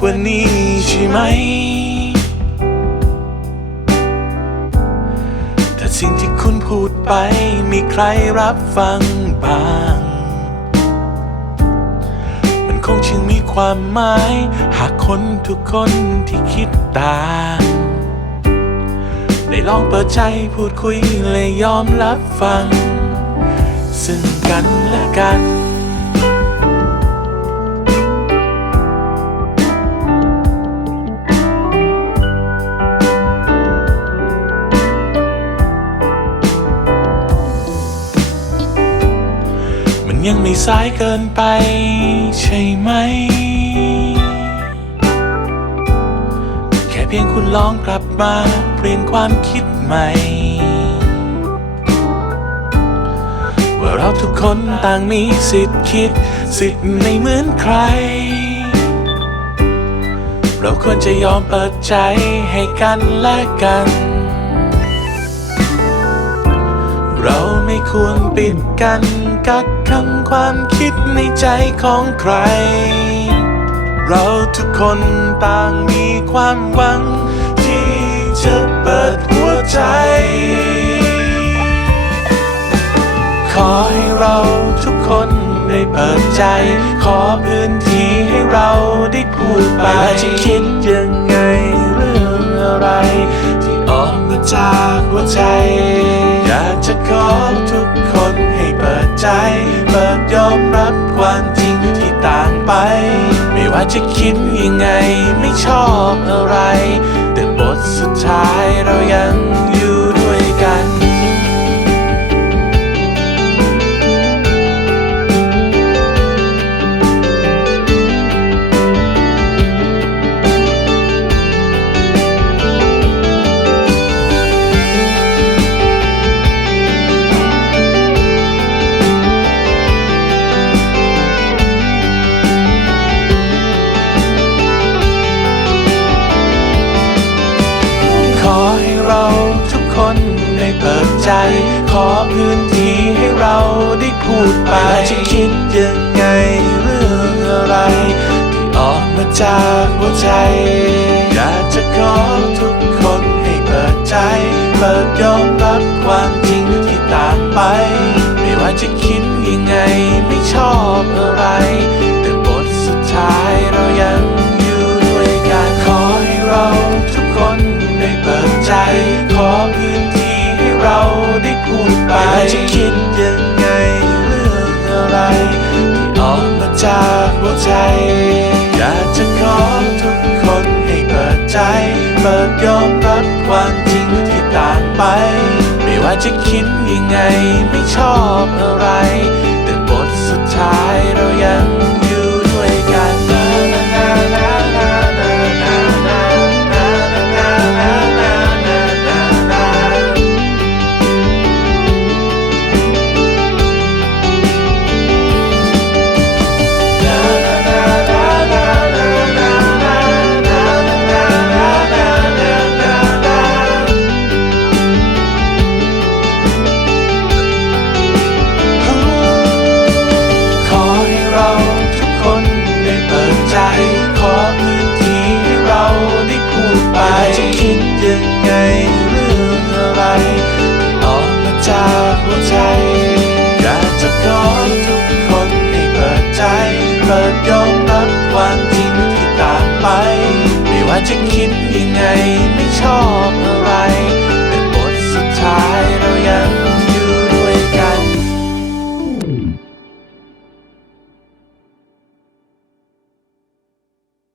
กว่านี้ใช่ไหม ถ้าสิ่งที่คุณพูดไปมีใครรับฟังบ้าง มันคงจึงมีความหมาย หากคนทุกคนที่คิดต่างได้ลองเปิดใจพูดคุยและยอมรับฟัง ซึ่งกันและกัน มันยังไม่สายเกินไปใช่ไหม แค่เพียงคุณลองกลับมาเปลี่ยนความคิดใหม่ ว่าเราทุกคนต่างมีสิทธิ์คิด สิทธิ์ไม่เหมือนใคร เราควรจะยอมเปิดใจให้กันและกัน ควรปิดกันกักคำความคิดในใจของใคร เราทุกคนต่างมีความหวัง ที่จะเปิดหัวใจ ขอให้เราทุกคนได้เปิดใจ ขอพื้นที่ให้เราได้พูดไปจะคิดยังไง ไป ไม่ว่าจะคิดยังไงไม่ชอบอะไร แต่บทสุดท้ายเรายัง เราทุกคนได้เปิดใจ ขอพื้นที่ให้เราได้พูดไปจะคิดยังไงเรื่องอะไร ที่ออกมาจากหัวใจ อยากจะขอทุกคนให้เปิดใจ เปิดยอมรับความจริงที่ต่างไป ไม่ว่าจะคิดยังไงไม่ชอบอะไร ยอมรับความจริงที่ต่างไป ไม่ว่าจะคิดยังไงไม่ชอบอะไร แต่บทสุดท้ายเรายัง จะคิดยังไงไม่ชอบ